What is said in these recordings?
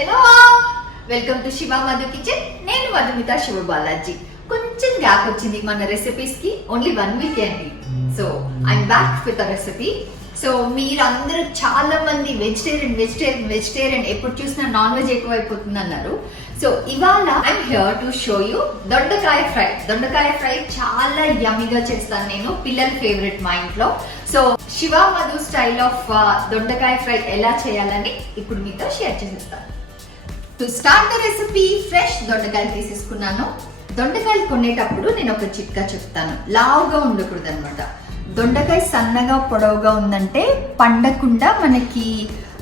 Hello, welcome to Shiva Madhu kitchen. నేను మధుమిత శివబాలాజీ. కొంచెం gap వచ్చింది మన రెసిపీస్ కి, ఓన్లీ 1 వీక్ అండి. So I'm back with a recipe. So మీరందరూ చాలా మంది వెజిటేరియన్ ఎప్పుడు చూసినా నాన్ వెజ్ ఎక్కువ అయిపోతుంది అన్నారు. సో ఇవాళ I'm here to show you దొండకాయ ఫ్రై. దొండకాయ ఫ్రై చాలా యమ్మీగా చేస్తాను నేను, పిల్లల ఫేవరెట్ మా ఇంట్లో. So Shiva Madhu style of దొండకాయ ఫ్రై ఎలా చేయాలని ఇప్పుడు మీతో షేర్ చేసేస్తాను. To start the recipe, fresh దొండకాయలు తీసేసుకున్నాను. దొండకాయలు కొనేటప్పుడు నేను ఒక చిట్కా చెప్తాను. లావుగా ఉండకూడదు అనమాట. దొండకాయ సన్నగా పొడవుగా ఉందంటే పండకుండా మనకి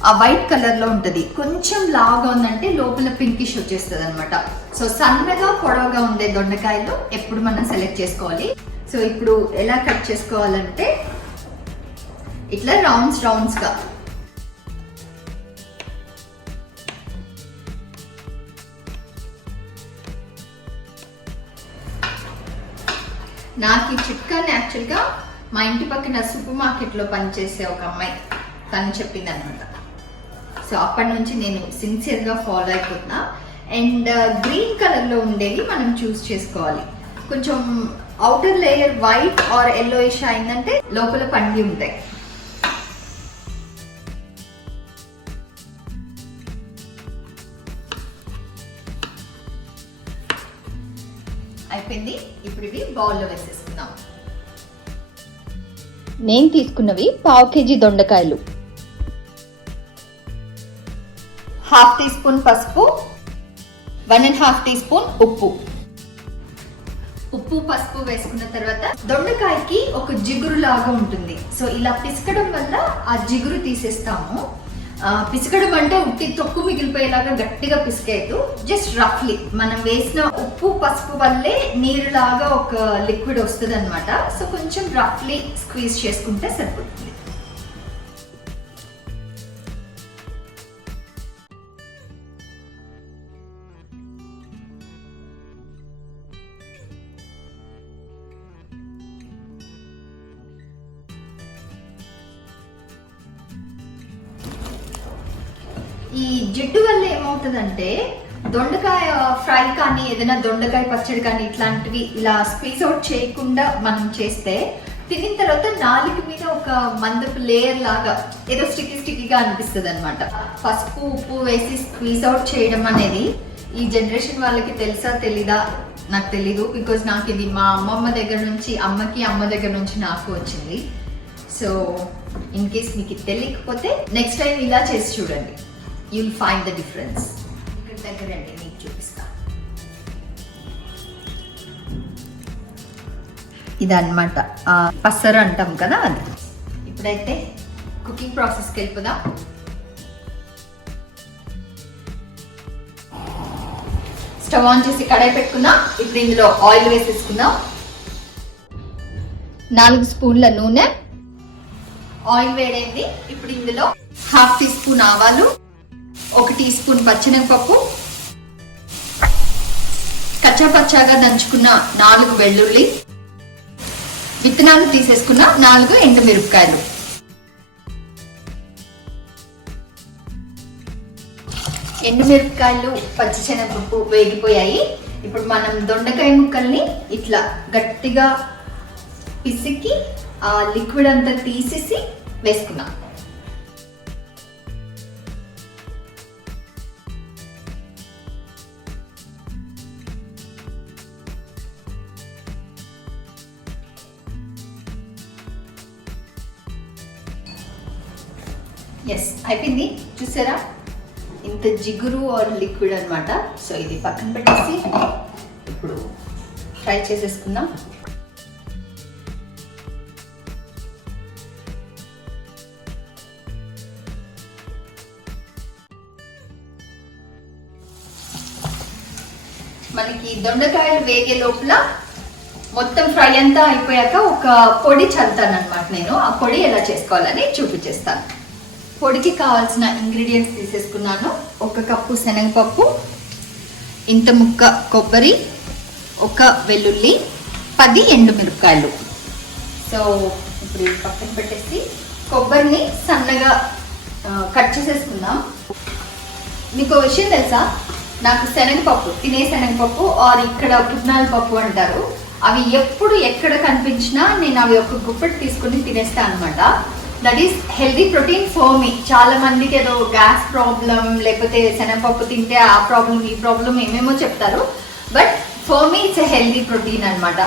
ఆ వైట్ కలర్ లో ఉంటది. కొంచెం లావుగా ఉందంటే లోపల పింకిష్ వచ్చేస్తుంది అనమాట. సో సన్నగా పొడవుగా ఉండే దొండకాయలు ఎప్పుడు మనం సెలెక్ట్ చేసుకోవాలి. సో ఇప్పుడు ఎలా కట్ చేసుకోవాలంటే ఇట్లా రౌండ్స్ గా. నాకు ఈ చిట్కాని యాక్చువల్గా మా ఇంటి పక్కన సూపర్ మార్కెట్లో పనిచేసే ఒక అమ్మాయి తను చెప్పింది అనమాట. సో అప్పటి నుంచి నేను సిన్సియర్గా ఫాలో అయిపోతున్నా. అండ్ గ్రీన్ కలర్లో ఉండేవి మనం చూస్ చేసుకోవాలి. కొంచెం outer layer white or yellowish అయిందంటే లోపల పండి ఉంటాయి. అయిపోయింది. ఇప్పుడు ఇవి బౌల్లో వేసేసుకుందాం. నేను తీసుకున్నవి 1/2 kg దొండకాయలు, 1/2 టీ స్పూన్ పసుపు, 1.5 టీ స్పూన్ ఉప్పు. ఉప్పు పసుపు వేసుకున్న తర్వాత దొండకాయకి ఒక జిగురు లాగా ఉంటుంది. సో ఇలా పిసకడం వల్ల ఆ జిగురు తీసేస్తాము. పిసకడం అంటే ఉట్టి తొక్కు మిగిలిపోయేలాగా గట్టిగా పిసికేయద్దు, జస్ట్ రఫ్లీ. మనం వేసిన ఉప్పు పసుపు వల్లే నీరులాగా ఒక లిక్విడ్ వస్తుంది అనమాట. సో కొంచెం రఫ్లీ స్క్వీజ్ చేసుకుంటే సరిపోతుంది. ఈ జిడ్డు వల్ల ఏమవుతుందంటే దొండకాయ ఫ్రై కానీ ఏదైనా దొండకాయ పచ్చడి కానీ ఇట్లాంటివి ఇలా స్క్వీజ్ అవుట్ చేయకుండా మనం చేస్తే తినిన తర్వాత నాలుగు మీద ఒక మందపు లేయర్ లాగా ఏదో స్టిక్కీగా అనిపిస్తుంది అనమాట. పసుపు ఉప్పు వేసి స్క్వీజ్ అవుట్ చేయడం అనేది ఈ జనరేషన్ వాళ్ళకి తెలుసా తెలీదా నాకు తెలీదు. బికాజ్ నాకు ఇది మా అమ్మమ్మ దగ్గర నుంచి అమ్మకి, అమ్మ దగ్గర నుంచి నాకు వచ్చింది. సో ఇన్ కేస్ మీకు తెలియకపోతే నెక్స్ట్ టైం ఇలా చేసి చూడండి, you'll find the difference. ఇక్కడ దగ్గరండి మీకు చూపిస్తా. ఇదన్నమాట పసరు అంటాం కదా అది. ఇప్పుడైతే కుకింగ్ ప్రాసెస్కి వెళ్ళిపోదాం. స్టవ్ ఆన్ చేసి కడాయి పెట్టుకుందాం. ఇప్పుడు ఇందులో ఆయిల్ వేసేసుకుందాం. 4 స్పూన్ల నూనె. ఆయిల్ వేడైంది. ఇప్పుడు ఇందులో 1/2 టీ స్పూన్ ఆవాలు, 1 టీ స్పూన్ పచ్చెనగపప్పు, కచ్చాపచ్చాగా దంచుకున్న 4 వెల్లుల్లి, విత్తనాలు తీసేసుకున్న 4 ఎండుమిరపకాయలు. ఎండుమిరపకాయలు పచ్చిశనగపప్పు వేగిపోయాయి. ఇప్పుడు మనం దొండకాయ ముక్కల్ని ఇట్లా గట్టిగా పిసికి ఆ లిక్విడ్ అంతా తీసేసి వేసుకున్నాం. ఎస్, అయిపోయింది. చూసారా ఇంత జిగురు ఆర్ లిక్విడ్ అనమాట. సో ఇది పక్కన పెట్టేసి ఇప్పుడు ఫ్రై చేసేసుకుందాం. మనకి దొండకాయలు వేగే లోపల మొత్తం ఫ్రై అంతా అయిపోయాక ఒక పొడి చల్లుతాను అనమాట నేను. ఆ పొడి ఎలా చేసుకోవాలని చూపించేస్తాను. పొడికి కావాల్సిన ఇంగ్రీడియంట్స్ తీసేసుకున్నాను. 1 కప్పు శనగపప్పు, ఇంత ముక్క కొబ్బరి, 1 వెల్లుల్లి, 10 ఎండుమిరపకాయలు. సో ఇప్పుడు పక్కన పెట్టేసి కొబ్బరిని సన్నగా కట్ చేసేసుకుందాం. మీకు ఒక విషయం తెలుసా, నాకు శనగపప్పు, తినే శనగపప్పు ఆర్ ఇక్కడ పుట్నాల పప్పు అంటారు, అవి ఎప్పుడు ఎక్కడ కనిపించినా నేను అవి ఒక గుప్పెట్ తీసుకుని తినేస్తాను అనమాట. That is healthy protein for me. చాలా మందికి ఏదో గ్యాస్ ప్రాబ్లం లేకపోతే శనగపప్పు తింటే ఆ ప్రాబ్లం ఈ ప్రాబ్లం ఏమేమో చెప్తారు, but for me it's a healthy protein అనమాట.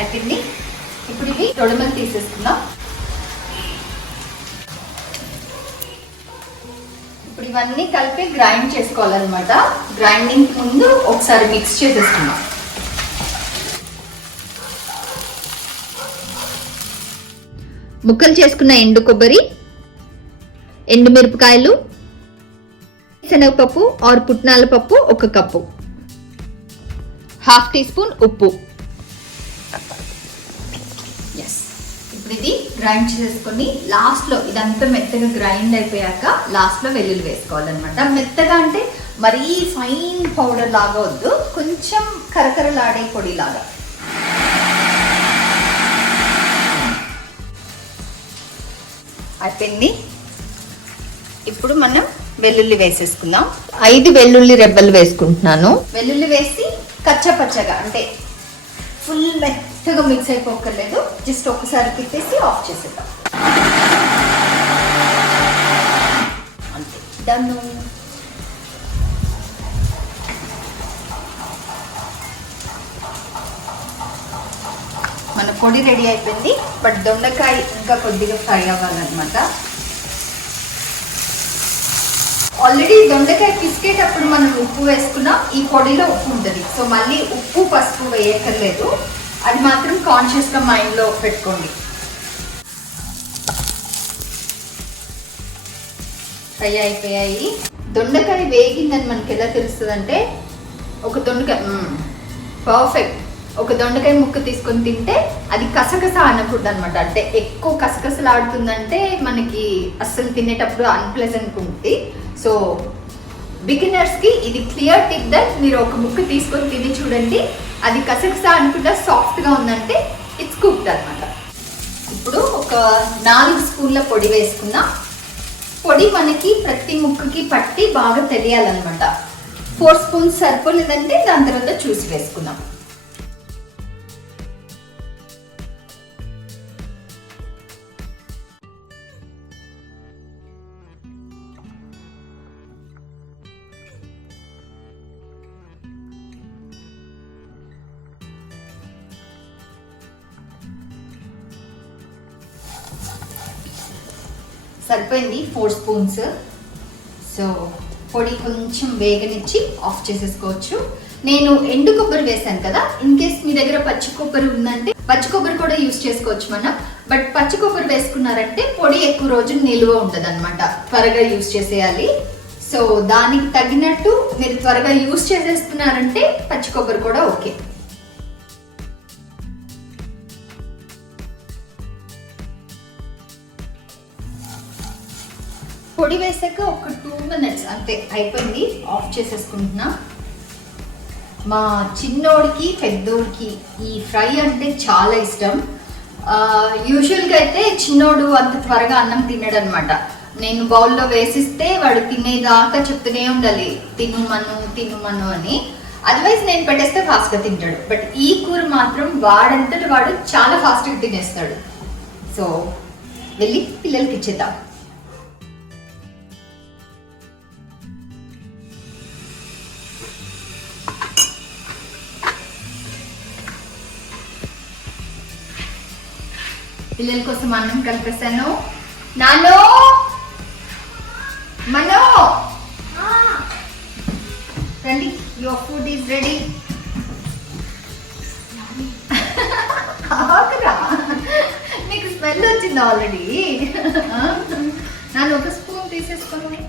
అయిపోయింది. ఇప్పుడు ఇవి తొడమలు తీసేసుకుందాం. ఇప్పుడు ఇవన్నీ కలిపి గ్రైండ్ చేసుకోవాలన్నమాట. గ్రైండింగ్ ముందు ఒకసారి మిక్స్ చేసేసుకుందాం. ముక్కలు చేసుకున్న ఎండు కొబ్బరి, ఎండుమిరపకాయలు, శనగపప్పు ఆర్ పుట్నాల పప్పు 1 కప్పు, 1/2 టీ స్పూన్ ఉప్పు. ఇప్పుడు ఇది గ్రైండ్ చేసుకొని లాస్ట్లో ఇదంతా మెత్తగా గ్రైండ్ అయిపోయాక లాస్ట్లో వెల్లుల్లి వేసుకోవాలన్నమాట. మెత్తగా అంటే మరీ ఫైన్ పౌడర్ లాగా వద్దు, కొంచెం కరకరలాడే పొడి లాగా. అయిపోయింది. ఇప్పుడు మనం వెల్లుల్లి వేసేసుకుందాం. 5 వెల్లుల్లి రెబ్బలు వేసుకుంటున్నాను. వెల్లుల్లి వేసి కచ్చపచ్చగా అంటే ఫుల్ మెత్తగా మిక్స్ అయిపోకర్లేదు, జస్ట్ ఒకసారి తిప్పేసి ఆఫ్ చేసేద్దాం. అంతే, డన్. మన పొడి రెడీ అయిపోయింది, బట్ దొండకాయ ఇంకా కొద్దిగా ఫ్రై అవ్వాలన్నమాట. ఆల్రెడీ దొండకాయ పిసికేటప్పుడు మనం ఉప్పు వేసుకున్నాం, ఈ పొడిలో ఉప్పు ఉంటుంది, సో మళ్ళీ ఉప్పు పసుపు వేయక్కర్లేదు. అది మాత్రం కాన్షియస్గా మైండ్లో పెట్టుకోండి. ఫ్రై అయిపోయాయి. దొండకాయ వేగిందని మనకి ఎలా తెలుస్తుంది అంటే, ఒక దొండకాయ పర్ఫెక్ట్, ఒక దొండకాయ ముక్క తీసుకొని తింటే అది కసకస అనకూడదు అనమాట. అంటే ఎక్కువ కసకసలాడుతుందంటే మనకి అస్సలు తినేటప్పుడు అన్ప్లెజెంట్ ఉంటుంది. సో బిగినర్స్కి ఇది క్లియర్ టిప్ దట్ మీరు ఒక ముక్క తీసుకొని తిని చూడండి, అది కసకస అనుకుంటా సాఫ్ట్గా ఉందంటే ఇట్స్ కుక్డ్ అనమాట. ఇప్పుడు ఒక 4 స్పూన్ల పొడి వేసుకుందాం. పొడి మనకి ప్రతి ముక్కకి పట్టి బాగా తెలియాలన్నమాట. 4 స్పూన్స్ సరిపోలేదంటే దాని తర్వాత చూసి వేసుకుందాం. సరిపోయింది 4 స్పూన్స్. సో పొడి కొంచెం వేగనిచ్చి ఆఫ్ చేసేసుకోవచ్చు. నేను ఎండు కొబ్బరి వేసాను కదా, ఇన్ కేస్ మీ దగ్గర పచ్చి కొబ్బరి ఉందంటే పచ్చి కొబ్బరి కూడా యూస్ చేసుకోవచ్చు మనం. బట్ పచ్చి కొబ్బరి వేసుకున్నారంటే పొడి ఎక్కువ రోజులు నిలువ ఉంటుంది అనమాట, త్వరగా యూస్ చేసేయాలి. సో దానికి తగినట్టు మీరు త్వరగా యూస్ చేసేస్తున్నారంటే పచ్చి కొబ్బరి కూడా ఓకే. పొడి వేసాక ఒక 2 minutes అంతే, అయిపోయింది. ఆఫ్ చేసేసుకుంటున్నా. మా చిన్నోడికి పెద్దోడికి ఈ ఫ్రై అంటే చాలా ఇష్టం. యూజువల్గా అయితే చిన్నోడు అంత త్వరగా అన్నం తినడు అనమాట. నేను బౌల్లో వేసిస్తే వాడు తినేదాకా చెప్తూనే ఉండాలి, తినుమను అని. అదర్వైజ్ నేను పెట్టేస్తే ఫాస్ట్గా తింటాడు. బట్ ఈ కూర మాత్రం వాడంతటి వాడు చాలా ఫాస్ట్గా తినేస్తాడు. సో వెళ్ళి పిల్లలకి ఇచ్చేద్దాం. పిల్లల కోసం అన్నం కలిపేసాను. నానో మనో రండి, యువర్ ఫుడ్ ఈజ్ రెడీ. ఆగరా, మీకు స్మెల్ వచ్చింది ఆల్రెడీ. నాన్న ఒక స్పూన్ తీసేసుకుని.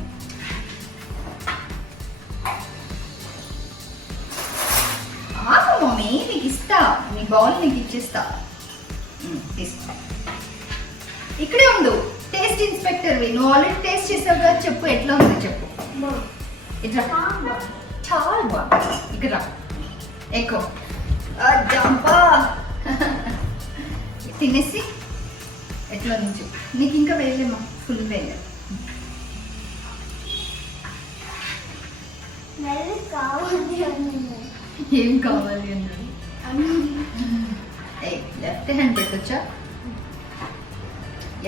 ఆగు మమ్మీ, నీకు ఇస్తా, నీ బౌల్ నీకు ఇచ్చేస్తా. తీసుకో, ఇక్కడే ఉండు. టేస్ట్ ఇన్స్పెక్టర్ నువ్వు ఆల్రెడీ టేస్ట్ చేసావు కదా, చెప్పు ఎట్లా ఉందో చెప్పు. ఇట్లా చాలా బాగుంది. ఇక్కడ ఎక్కువ తినేసి ఎట్లా నుంచి నీకు ఇంకా వేయలేమా, ఫుల్ వేయలే. ఏం కావాలి అన్నాడు. లెఫ్ట్ హ్యాండ్ పెట్టొచ్చా?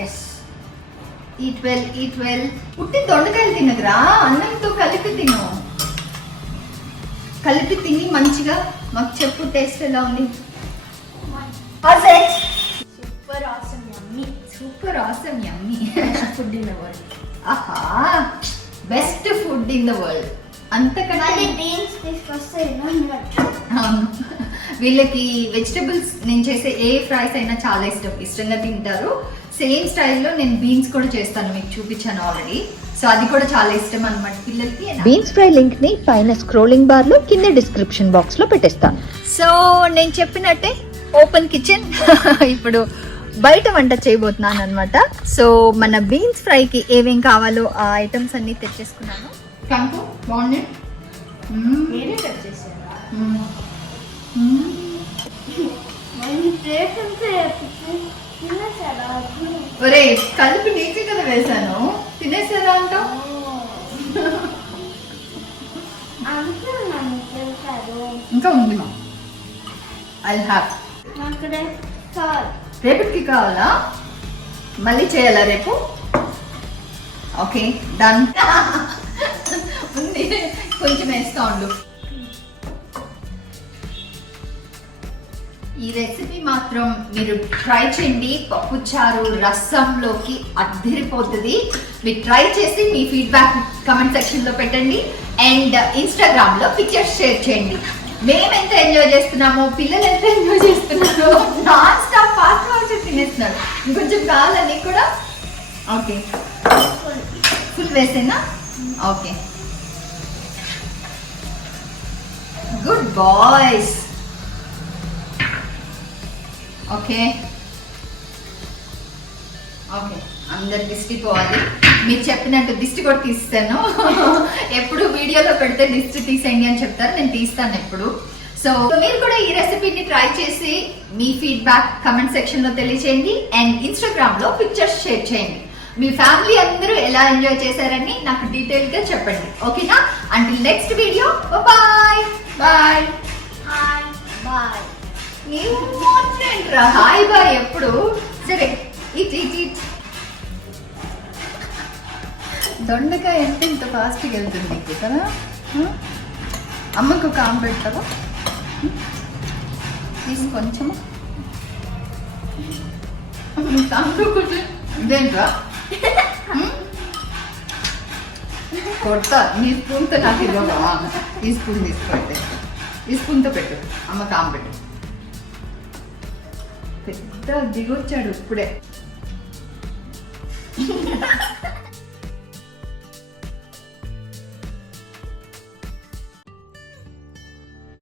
ఎస్. Eat well. పుట్టి దొండకాయలు తినదురా, అన్నంతో కలిపి తిను. కలిపి తిని మంచిగా మాకు చెప్పు టేస్ట్ ఎలా ఉంది. Super awesome yummy food in the world. ఆహా, best food in the world. అంతకంటే అవును, వీళ్ళకి వెజిటబుల్స్ నేను చేసే ఏ ఫ్రైస్ అయినా చాలా ఇష్టంగా తింటారు. సేమ్ స్టైల్లో నేను బీన్స్ కూడా చేస్తాను, మీకు చూపించాను ఆల్రెడీ. సో అది కూడా చాలా ఇష్టం అన్నమాట పిల్లలకి. బీన్స్ ఫ్రై లింక్ ని పైన స్క్రోలింగ్ బార్ లో కింద డిస్క్రిప్షన్ బాక్స్ లో పెట్టేస్తాను. సో నేను చెప్పినట్టే ఓపెన్ కిచెన్. ఇప్పుడు బయట వంట చేయబోతున్నాను అనమాట. సో మన బీన్స్ ఫ్రైకి ఏమేం కావాలో ఆ ఐటమ్స్ అన్ని తెచ్చేసుకున్నాను. కంకు బాగుంది. ఒరే కలిపి నీకే కదా వేసాను, తినేసారా అంటావు. ఇంకా ఉంది మా ఐ హ్యావ్. రేపటికి కావాలా? మళ్ళీ చేయాలా రేపు? Okay done. ఉంది, కొంచెం వేస్తా ఉండు. ఈ రెసిపీ మాత్రం మీరు ట్రై చేయండి. పప్పుచారు రసంలోకి అద్దిరిపోతుంది. మీరు ట్రై చేసి మీ ఫీడ్బ్యాక్ కమెంట్ సెక్షన్ లో పెట్టండి అండ్ ఇన్స్టాగ్రామ్ లో పిక్చర్స్ షేర్ చేయండి. మేము ఎంత ఎంజాయ్ చేస్తున్నామో, పిల్లలు ఎంత ఎంజాయ్ చేస్తున్నారో. నాన్ స్టాప్ ఫాస్ట్ వచ్చి తినేస్తున్నారు. ఇంకొంచెం కావాలని కూడా. ఓకే, ఫుల్ వేసేనా? Okay, good boys. Okay okay, అందరు దిష్టి పోవాలి. మీరు చెప్పినట్టు దిష్టి కూడా తీస్తాను. ఎప్పుడు వీడియోలో పెడితే దిష్టి తీసేయండి అని చెప్తారు, నేను తీస్తాను ఎప్పుడు. సో మీరు కూడా ఈ రెసిపీని ట్రై చేసి మీ ఫీడ్బ్యాక్ కమెంట్ సెక్షన్ లో తెలియచేయండి అండ్ ఇన్స్టాగ్రామ్ లో పిక్చర్స్ షేర్ చేయండి. మీ ఫ్యామిలీ అందరూ ఎలా ఎంజాయ్ చేశారని నాకు డీటెయిల్ గా చెప్పండి. ఓకేనా? Until next video, bye bye. Hi bye ఎప్పుడు. సరే, ఇట్ దొండకాయ ఎంత ఫాస్ట్గా వెళ్తుంది కదా. అమ్మకు ఒక ఆమె పెడతావా? తీసి కొంచెము ఇదేంట్రా కొడతా. నీ స్పూన్తో నాకు ఇవ్వగా. ఈ స్పూన్ తీసుకొట్టే, ఈ స్పూన్తో పెట్టు. అమ్మకు ఆమె పెట్టు. పెద్ద దిగొచ్చాడు ఇప్పుడే.